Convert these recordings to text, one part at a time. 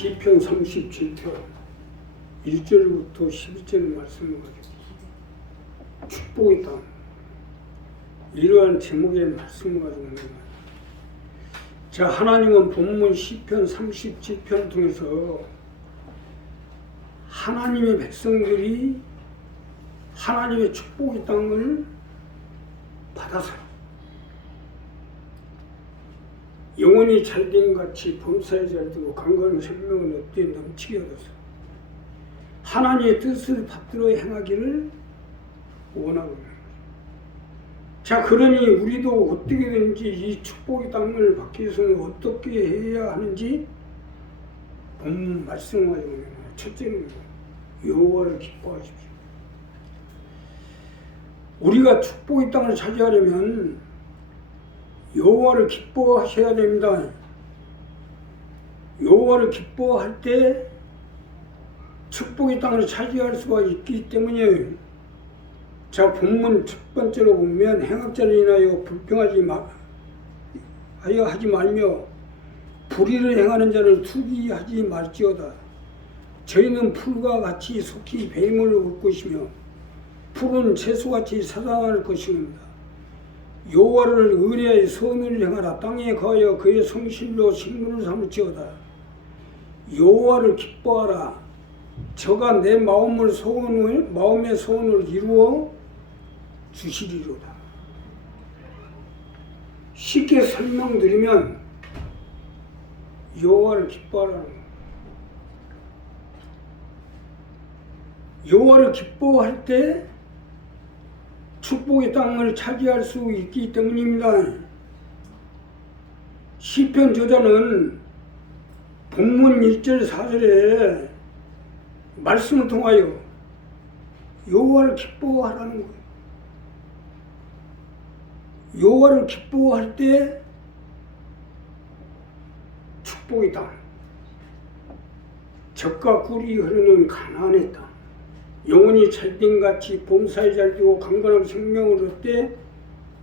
시편 37편 1절부터 11절 말씀을 가지고 축복의 땅, 이러한 제목의 말씀을 가지고 있는 거예요. 자, 하나님은 본문 시편 37편을 통해서 하나님의 백성들이 하나님의 축복의 땅을 받아서 영혼이 잘된 같이 범사에 잘되고 강건한 생명을 얻되 넘치게 얻어서 하나님의 뜻을 받들어 행하기를 원하고 있는 거죠. 자, 그러니 우리도 어떻게든지 이 축복의 땅을 받기 위해서는 어떻게 해야 하는지 본문 말씀을 가지고 있는 거예요. 첫째는 여호와를 기뻐하십시오. 우리가 축복의 땅을 차지하려면 여호와를 기뻐하셔야 됩니다. 여호와를 기뻐할 때 축복의 땅을 차지할 수가 있기 때문에, 자, 본문 첫 번째로 보면 행악자를 인하여 불평하지 하지 말며 불의를 행하는 자를 투기하지 말지어다. 저희는 풀과 같이 속히 뱀을 올 것이며 풀은 채소같이 사장할 것입니다. 여호와를 의뢰하여 선을 행하라. 땅에 거하여 그의 성실로 식물을 삼을지어다. 여호와를 기뻐하라. 저가 내 마음의 소원을 이루어 주시리로다. 쉽게 설명드리면 여호와를 기뻐하라는 거예요. 여호와를 기뻐할 때 축복의 땅을 차지할 수 있기 때문입니다. 시편 저자는 본문 1절 4절에 말씀을 통하여 여호와를 기뻐하라는 거예요. 여호와를 기뻐할 때 축복의 땅, 젖과 꿀이 흐르는 가나안의 땅, 영혼이 잘된같이 봄사에 잘되고 강건한 생명을 얻되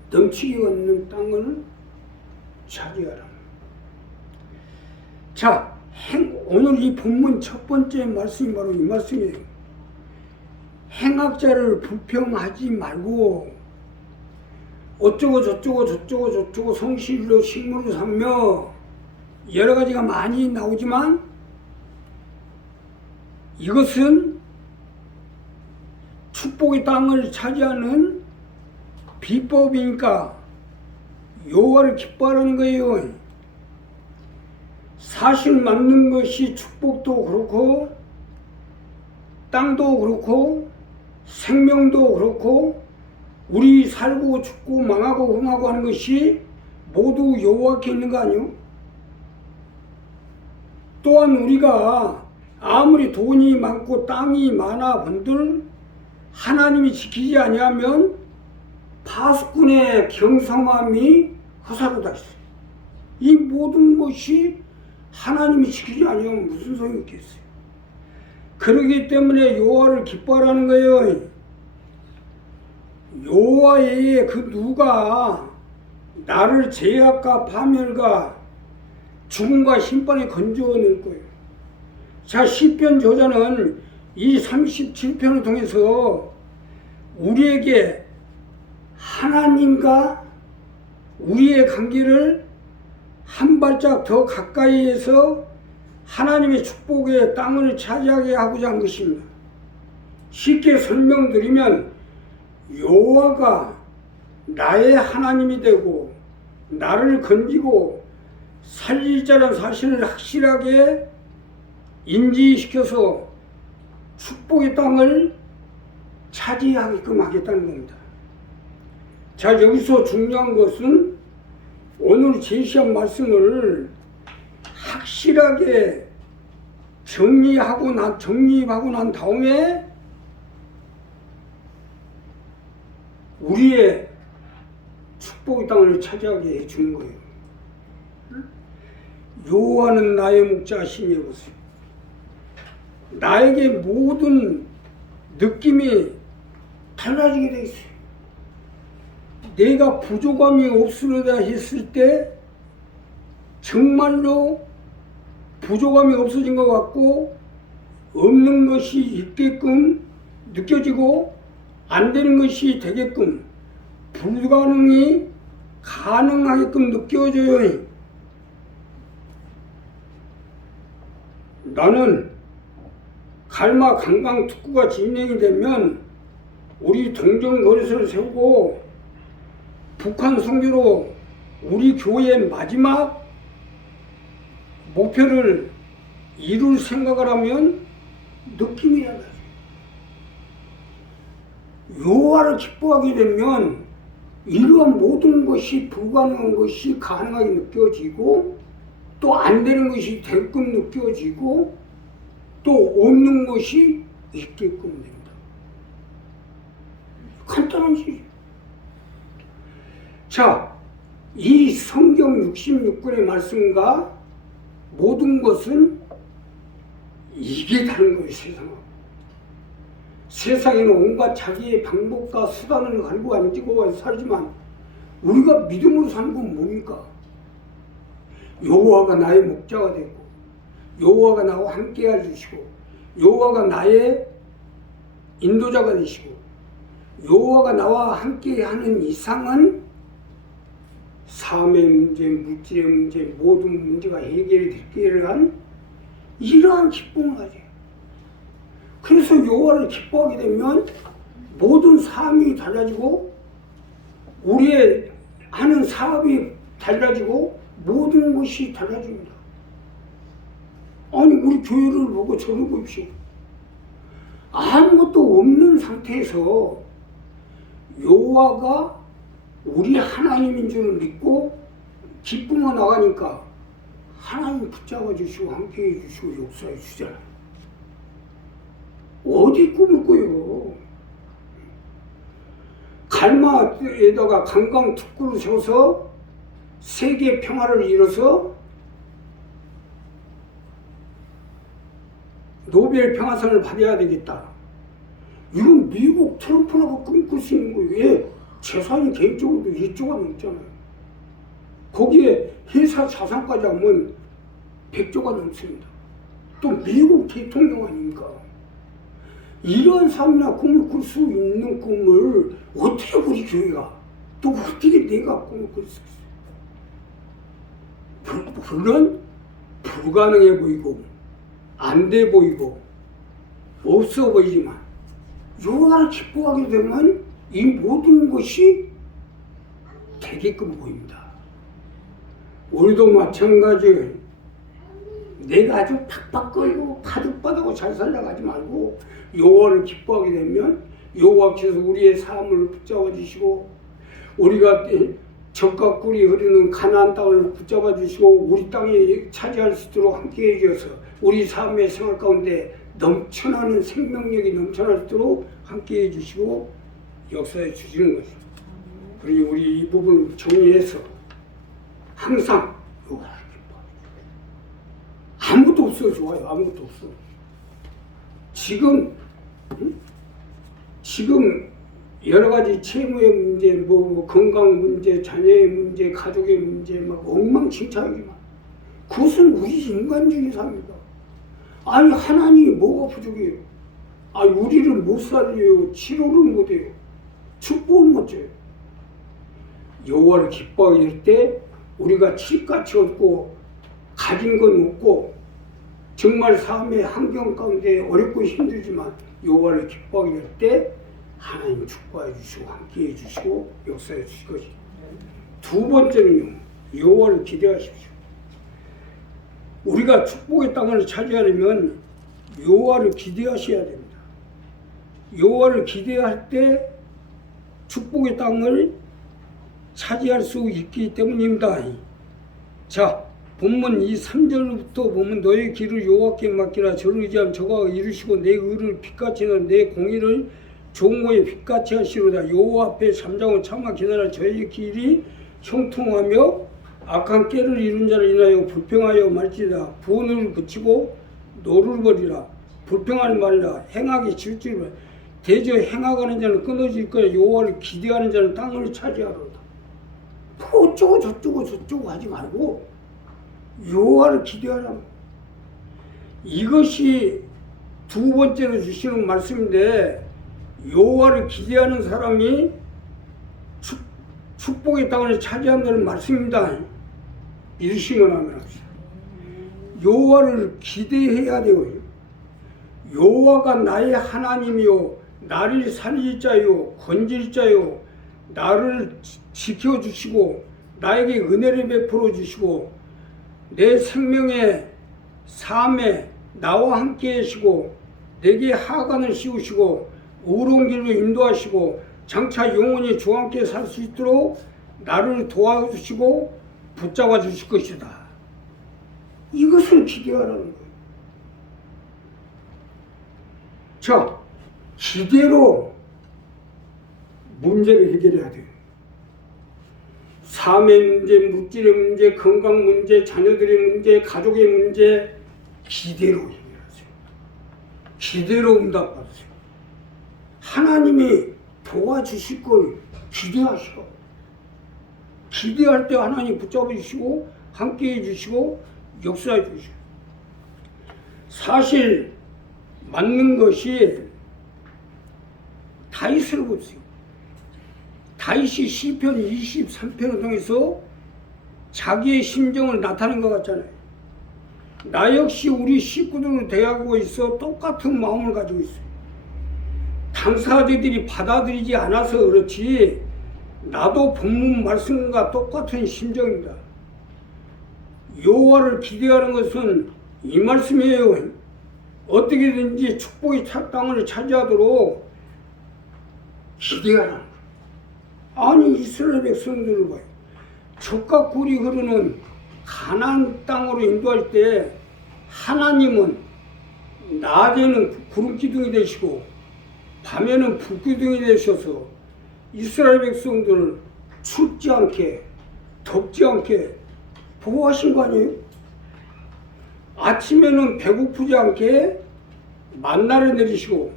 넘치게 얻는 땅을 차지하라. 자, 오늘 이 본문 첫 번째 말씀이 바로 이 말씀이에요. 행악자를 불평하지 말고 어쩌고 저쩌고 성실로 식물을 삼며 여러 가지가 많이 나오지만 이것은 축복의 땅을 차지하는 비법이니까 여호와를 기뻐하라는 거예요. 사실 맞는 것이 축복도 그렇고 땅도 그렇고 생명도 그렇고 우리 살고 죽고 망하고 흥하고 하는 것이 모두 여호와께 있는 거 아니요? 또한 우리가 아무리 돈이 많고 땅이 많아 본들 하나님이 지키지 아니하면 파수꾼의 경성함이 허사로다 있어요. 이 모든 것이 하나님이 지키지 아니하면 무슨 소용이 있겠어요. 그러기 때문에 여호와를 기뻐하라는 거예요. 여호와 외에 그 누가 나를 죄악과 파멸과 죽음과 심판에 건져낼 거예요. 자, 시편 저자는 이 37편을 통해서 우리에게 하나님과 우리의 관계를 한 발짝 더 가까이 해서 하나님의 축복의 땅을 차지하게 하고자 한 것입니다. 쉽게 설명드리면 여호와가 나의 하나님이 되고 나를 건지고 살릴 자라는 사실을 확실하게 인지시켜서 축복의 땅을 차지하게끔 하겠다는 겁니다. 자, 여기서 중요한 것은 오늘 제시한 말씀을 확실하게 정리하고 난 다음에 우리의 축복의 땅을 차지하게 해주는 거예요. 여호와는 나의 목자시니 보세요. 나에게 모든 느낌이 달라지게 돼 있어요. 내가 부족함이 없으려다 했을 때 정말로 부족함이 없어진 것 같고 없는 것이 있게끔 느껴지고 안 되는 것이 되게끔 불가능이 가능하게끔 느껴져요. 나는 갈마 강강 특구가 진행이 되면 우리 동정 거리서를 세우고 북한 선교로 우리 교회의 마지막 목표를 이룰 생각을 하면 느낌이 나요. 여호와를 기뻐하게 되면 이러한 모든 것이 불가능한 것이 가능하게 느껴지고 또 안 되는 것이 되게끔 느껴지고 또 없는 것이 있게끔 됩니다. 간단한 시. 자, 이 성경 66권의 말씀과 모든 것은 이게 다른 거예요, 세상하고. 세상에는 온갖 자기의 방법과 수단을 가지고 앉고 살지만 우리가 믿음으로 사는 건 뭡니까? 여호와가 나의 목자가 되고 여호와가 나와 함께 해주시고 여호와가 나의 인도자가 되시고 여호와가 나와 함께 하는 이상은 삶의 문제, 물질의 문제, 모든 문제가 해결이 되기를 한 이러한 기쁨을 가져요. 그래서 여호와를 기뻐하게 되면 모든 삶이 달라지고 우리의 하는 사업이 달라지고 모든 것이 달라집니다. 아니 우리 교회를 보고 저를 보십시오. 아무것도 없는 상태에서 여호와가 우리 하나님인 줄을 믿고 기쁨으로 나가니까 하나님 붙잡아 주시고 함께해 주시고 역사해 주잖아요. 어디 꿈을 꿔요? 갈마에다가 강강 특구를 세워서 세계 평화를 이뤄서 노벨 평화상을 받아야 되겠다. 이건 미국 트럼프라고 꿈꿀 수 있는 거예요. 왜? 재산이 개인적으로도 1조가 넘잖아요. 거기에 회사 자산까지 하면 100조가 넘습니다. 또 미국 대통령 아닙니까? 이런 삶이나 꿈을 꿀 수 있는 꿈을 어떻게 우리 교회가 또 어떻게 내가 꿈을 꿀 수 있어요? 물론 불가능해 보이고 안 돼 보이고 없어 보이지만 여호와를 기뻐하게 되면 이 모든 것이 되게끔 보입니다. 우리도 마찬가지예요. 내가 아주 팍팍 거리고 파득파득하고 잘 살아가지 말고 여호와를 기뻐하게 되면 여호와께서 우리의 삶을 붙잡아 주시고 우리가 적과 꿀이 흐르는 가나안 땅을 붙잡아 주시고 우리 땅에 차지할 수 있도록 함께해 주셔서 우리 삶의 생활 가운데 넘쳐나는 생명력이 넘쳐날 수 있도록 함께해 주시고 역사해 주시는 것입니다. 그러니 우리 이 부분을 정리해서 항상 여호와를 기뻐하죠. 아무것도 없어 좋아요. 아무것도 없어. 지금 여러 가지 채무의 문제, 뭐 건강 문제, 자녀의 문제, 가족의 문제 막 엉망진창이지만 그것은 우리 인간적인 삶이다. 아니 하나님이 뭐가 부족해요? 아니 우리를 못 살려요. 치료를 못해요. 축복을 못해요. 여호와를 기뻐하게 될 때 우리가 칠같이 얻고 가진 건 없고 정말 삶의 환경 가운데 어렵고 힘들지만 여호와를 기뻐하게 될 때 하나님 축복해 주시고 함께해 주시고 역사해 주실 것입니다. 두 번째는요. 여호와를 기대하십시오. 우리가 축복의 땅을 차지하려면 여호와를 기대하셔야 됩니다. 여호와를 기대할 때 축복의 땅을 차지할 수 있기 때문입니다. 자, 본문 이 3절부터 보면 너의 길을 여호와께 맡기라. 저를 의지하면 저가 이루시고 내 의를 빛같이 하는 내 공의를 종호의 빛같이 하시로다. 여호와 앞에 잠잠하고 참아 기다려. 저의 길이 형통하며 악한 깨를 이룬 자를 인하여 불평하여 말지다. 분을 그치고 노를 버리라. 불평하는 말이라. 행하기 질주를 대저 행하가는 자는 끊어질 거야. 여호와를 기대하는 자는 땅을 차지하로다. 뭐 어쩌고 저쩌고 하지 말고 여호와를 기대하라. 이것이 두 번째로 주시는 말씀인데, 여호와를 기대하는 사람이 축복의 땅을 차지한다는 말씀입니다. 믿으시면 하면 여호와를 기대해야 돼요. 여호와가 나의 하나님이요, 나를 살릴 자요, 건질 자요, 나를 지켜주시고 나에게 은혜를 베풀어 주시고 내 생명의 삶에 나와 함께 하시고 내게 하관을 씌우시고 의로운 길로 인도하시고 장차 영원히 주와 함께 살 수 있도록 나를 도와주시고 붙잡아 주실 것이다. 이것을 기대하라는 거예요. 자, 기대로 문제를 해결해야 돼요. 삶의 문제, 물질의 문제, 건강 문제, 자녀들의 문제, 가족의 문제, 기대로 해결하세요. 기대로 응답받으세요. 하나님이 도와주실 걸 기대하시고, 기대할 때 하나님 붙잡아 주시고 함께 해주시고 역사해 주시고. 사실 맞는 것이 다윗을 보세요. 다윗이 시편 23편을 통해서 자기의 심정을 나타낸 것 같잖아요. 나 역시 우리 식구들을 대하고 있어 똑같은 마음을 가지고 있어요. 당사자들이 받아들이지 않아서 그렇지 나도 본문 말씀과 똑같은 심정입니다. 여호와를 기대하는 것은 이 말씀이에요. 어떻게든지 축복의 땅을 차지하도록 기대하라는 거예요. 아니 이스라엘 백성들을 봐요. 젖과 꿀이 흐르는 가나안 땅으로 인도할 때 하나님은 낮에는 구름기둥이 되시고 밤에는 불기둥이 되셔서 이스라엘 백성들을 춥지 않게 덥지 않게 보호하신 거 아니에요? 아침에는 배고프지 않게 만나를 내리시고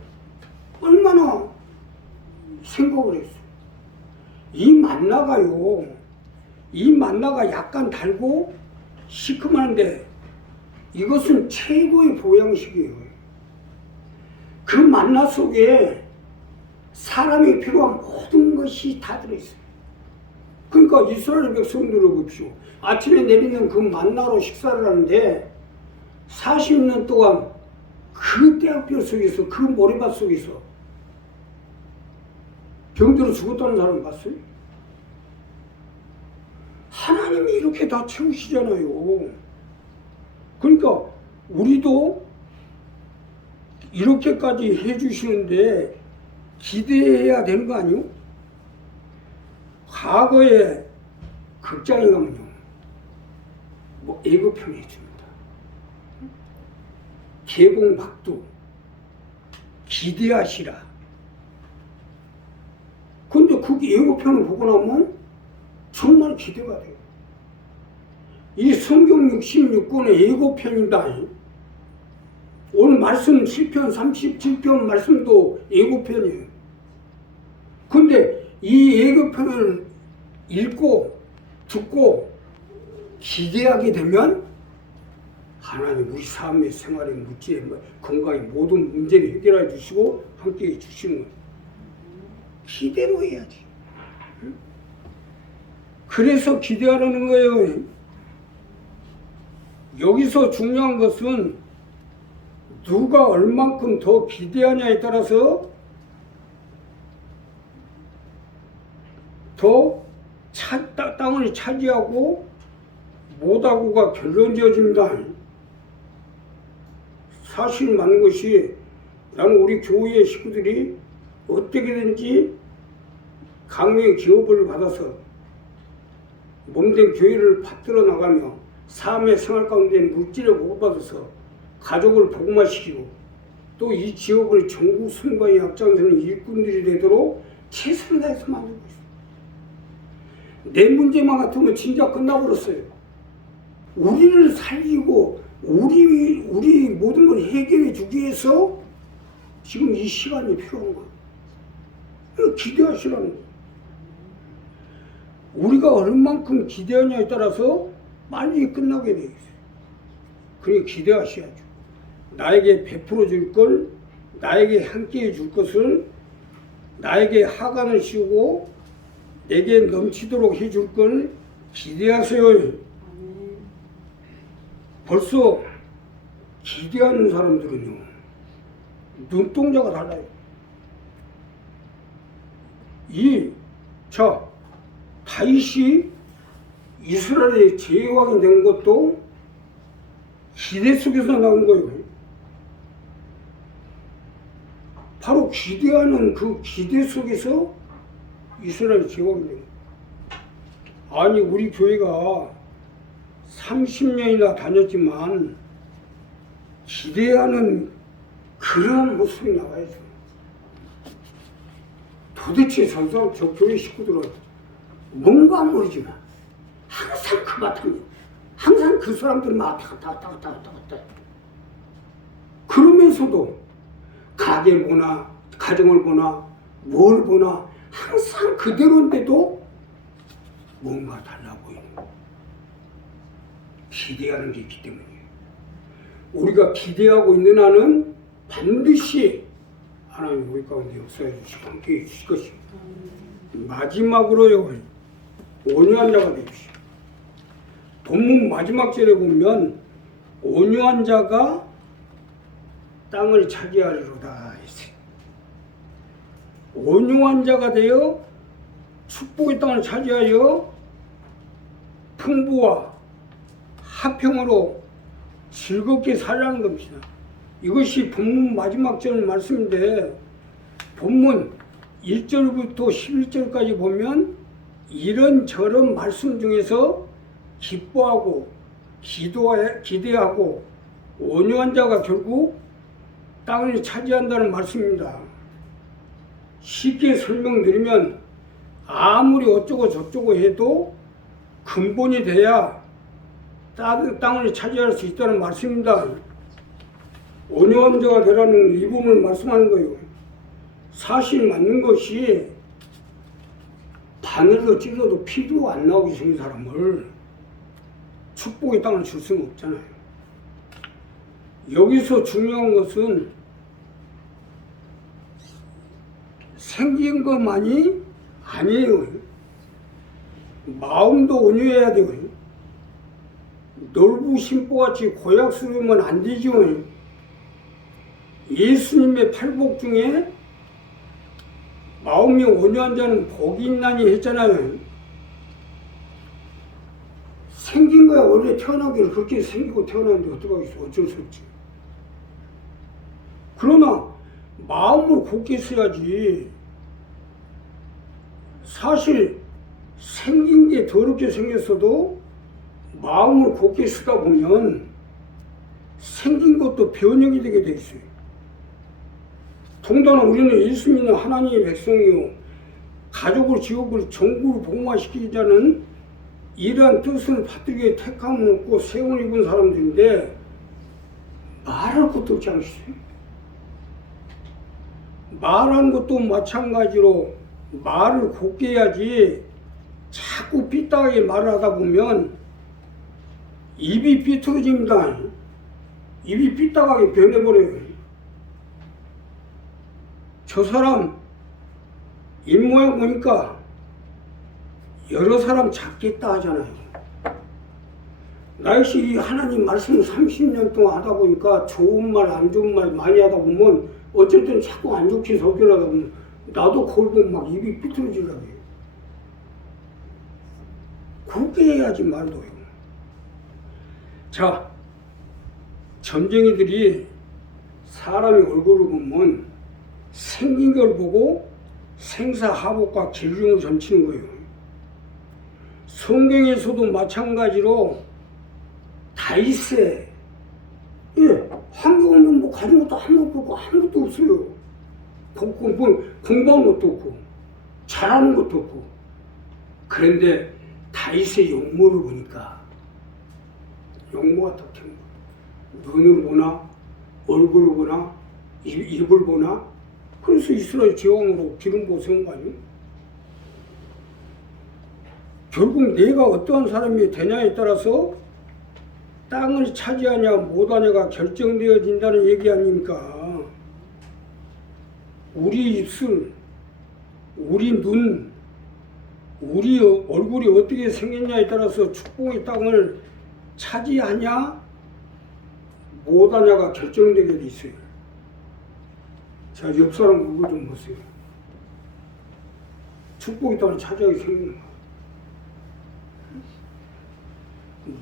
얼마나 생각을 했어요. 이 만나가 약간 달고 시큼한데 이것은 최고의 보양식이에요. 그 만나 속에 사람이 필요한 모든 것이 다 들어있어요. 그러니까 이스라엘 백성들을 보십시오. 아침에 내리는 그 만나로 식사를 하는데 40년 동안 그 떼약볕 속에서 그 모래밭 속에서 병들어 죽었다는 사람 봤어요? 하나님이 이렇게 다 채우시잖아요. 그러니까 우리도 이렇게까지 해주시는데 기대해야 되는 거 아니요? 과거에 극장에 가면요, 뭐 예고편이 해줍니다. 개봉박두 기대하시라. 근데 그 예고편을 보고 나면 정말 기대가 돼요. 이 성경 66권의 예고편입니다. 오늘 말씀 시편 37편 말씀도 예고편이에요. 근데 이 예고편을 읽고 듣고 기대하게 되면 하나님 우리 삶의 생활의 물질의 건강의 모든 문제를 해결해 주시고 함께 해 주시는 거예요. 기대로 해야지. 그래서 기대하라는 거예요. 여기서 중요한 것은 누가 얼만큼 더 기대하냐에 따라서 더 땅을 차지하고 못하고가 결론지어집니다. 사실 맞는 것이 나는 우리 교회의 식구들이 어떻게든지 강의 기업을 받아서 몸된 교회를 받들어 나가며 삶의 생활 가운데 물질을 보고받아서 가족을 복음화시키고 또 이 지역을 전국 선거에 앞장서는 일꾼들이 되도록 최선을 다해서 만들고 있어요. 내 문제만 같으면 진짜 끝나버렸어요. 우리를 살리고 우리 모든 걸 해결해 주기 위해서 지금 이 시간이 필요한 거예요. 기대하시라는 거예요. 우리가 얼만큼 기대하냐에 따라서 빨리 끝나게 돼 있어요. 그러니 기대하셔야죠. 나에게 베풀어 줄 걸, 나에게 함께해 줄 것을, 나에게 하관을 씌우고 내게 넘치도록 해줄 걸 기대하세요. 벌써 기대하는 사람들은요, 눈동자가 달라요. 다윗이 이스라엘의 제왕이 된 것도 기대 속에서 나온 거예요. 바로 기대하는 그 기대 속에서 이스라엘 제왕이 된 거예요. 아니, 우리 교회가 30년이나 다녔지만 기대하는 그런 모습이 나와야죠. 도대체 저 교회 식구들은 뭔가 모르지만 항상 그 바탕에, 항상 그 사람들만 왔다 갔다. 그러면서도 가게를 보나 가정을 보나 뭘 보나 항상 그대로인데도 뭔가 달라 보이는 거예요. 기대하는 게 있기 때문이에요. 우리가 기대하고 있는 한은 반드시 하나님 우리 가운데 역사해 주시고 함께해 주실 것입니다. 마지막으로요, 온유한 자가 되십시오. 본문 마지막 절에 보면 온유한 자가 땅을 차지하리로다 했어요. 온유한 자가 되어 축복의 땅을 차지하여 풍부와 화평으로 즐겁게 살라는 겁니다. 이것이 본문 마지막 절 말씀인데, 본문 1절부터 11절까지 보면 이런저런 말씀 중에서 기뻐하고 기대하고 온유한 자가 결국 땅을 차지한다는 말씀입니다. 쉽게 설명드리면 아무리 어쩌고 저쩌고 해도 근본이 돼야 땅을 차지할 수 있다는 말씀입니다. 온유한 자가 되라는 이 부분을 말씀하는 거예요. 사실 맞는 것이 바늘로 찔러도 피도 안 나오게 생긴 사람을 축복의 땅을 줄 수는 없잖아요. 여기서 중요한 것은 생긴 것만이 아니에요. 마음도 온유해야 되고, 놀부심보같이 고약스러우면 안 되죠. 예수님의 팔복 중에 마음이 온유한 자는 복이 있나니 했잖아요. 생긴 거야. 원래 태어나기를 그렇게 생기고 태어났는데 어떡하겠어. 어쩔 수 없지. 그러나 마음을 곱게 써야지. 사실 생긴 게 더럽게 생겼어도 마음을 곱게 쓰다 보면 생긴 것도 변형이 되게 돼 있어요. 더군다나 우리는 예수 믿는 하나님의 백성이요, 가족을 지옥을 전국을 복음화시키자는 이러한 뜻을 받들게 택함을 얻고 세움을 입은 사람들인데 말할 것도 없지 않겠어요? 말하는 것도 마찬가지로 말을 곱게 해야지. 자꾸 삐딱하게 말을 하다 보면 입이 삐뚤어집니다. 입이 삐딱하게 변해버려요. 저 사람 입모양 보니까 여러 사람 잡겠다 하잖아요. 나이씨 하나님 말씀을 30년 동안 하다 보니까 좋은 말 안 좋은 말 많이 하다 보면 어쨌든 자꾸 안 좋게 접견하다 보면 나도 거울 보면 막 입이 삐뚤어지려고 해요. 그렇게 해야지 말도요. 자, 점쟁이들이 사람의 얼굴을 보면 생긴 걸 보고 생사하복과 길흉을 점치는 거예요. 성경에서도 마찬가지로 다윗의 환경은 뭐 가진 것도 아무것도 없어요. 공부한 것도 없고 잘하는 것도 없고. 그런데 다윗의 용모를 보니까 용모가 탁 튀는 거예요. 눈을 보나 얼굴을 보나 입을 보나. 그래서 이스라엘 제왕으로 기름 부어 세운 거 아니에요? 결국 내가 어떠한 사람이 되냐에 따라서 땅을 차지하냐 못하냐가 결정되어진다는 얘기 아닙니까? 우리 입술, 우리 눈, 우리 얼굴이 어떻게 생겼냐에 따라서 축복의 땅을 차지하냐 못하냐가 결정되게 돼 있어요. 자, 옆 사람 그거 좀 보세요. 축복의 땅을 차지하게 생기는 거야.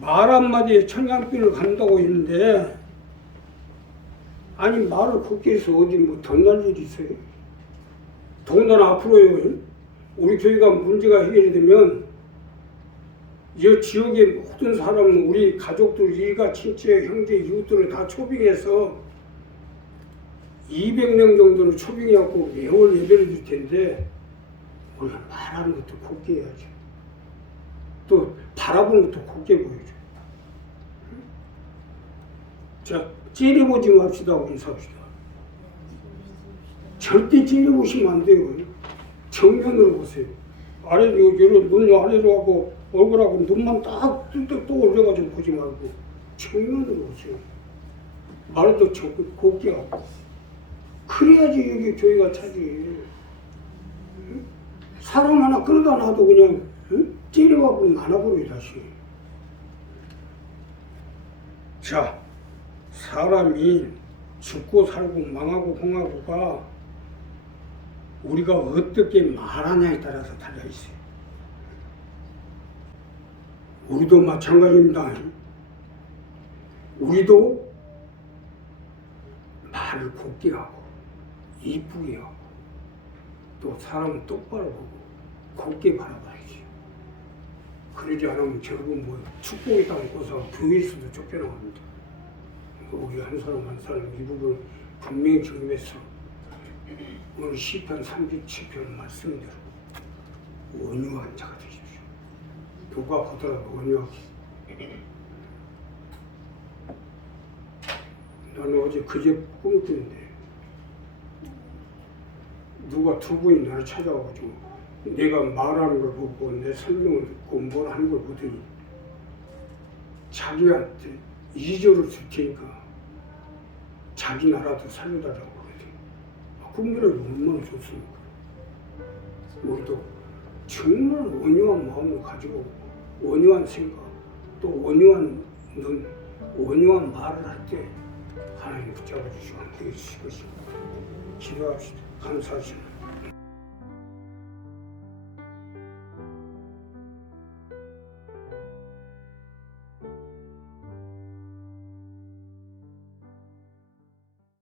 말 한마디에 천냥빚을 간다고 했는데, 아니 말을 곱게 해서 어디 뭐 덧날 일이 있어요? 더군다나 앞으로요, 우리 교회가 문제가 해결이 되면 이 지역의 모든 사람, 우리 가족들, 일가, 친척, 형제, 이웃들을 다 초빙해서 200명 정도는 초빙해갖고 매월 예배를 드릴 텐데, 우리가 말하는 것도 곱게 해야죠. 또 바라보는 것도 곱게 보여줘. 자, 째려보지 맙시다. 인사합시다. 절대 째려보시면 안 돼요. 정면으로 보세요. 아래로, 눈 아래로 하고 얼굴하고 눈만 딱 또 올려가지고 보지 말고 정면으로 보세요. 말도 곱게 하고. 그래야지 여기 교회가 차지. 사람 하나 끌어다 놔도 그냥 찌려갖고 많아버려요 다시. 자, 사람이 죽고 살고 망하고 흥하고가 우리가 어떻게 말하냐에 따라서 달려있어요. 우리도 마찬가지입니다. 우리도 말을 곱게 하고 이쁘게 하고 또 사람을 똑바로 보고 곱게 바라봐야지. 그러지 않으면 결국 뭐 축복이 땅고서 교회에서도 쫓겨나갑니다. 우리 한 사람 한 사람 이 부분 분명히 경험해서 오늘 시편 37편 말씀대로 온유한 자가 되십시오. 누가 보더라도 온유하게. 나는 어제 그제 꿈 꿨는데 누가 두 분이 나를 찾아와가지고 내가 말하는 걸 보고 내 설명을 듣고 뭘 하는 걸 보더니 자기한테 2조를 줄 테니까 자기 나라도 살려달라고 그러더니 꿈이라도 얼마나 좋습니까? 우리도 정말 온유한 마음을 가지고 온유한 생각 또 온유한 눈, 온유한 말을 할 때 하나님 붙잡아 주시면 되실 것입니다. 기도합시다. 감사하십니다.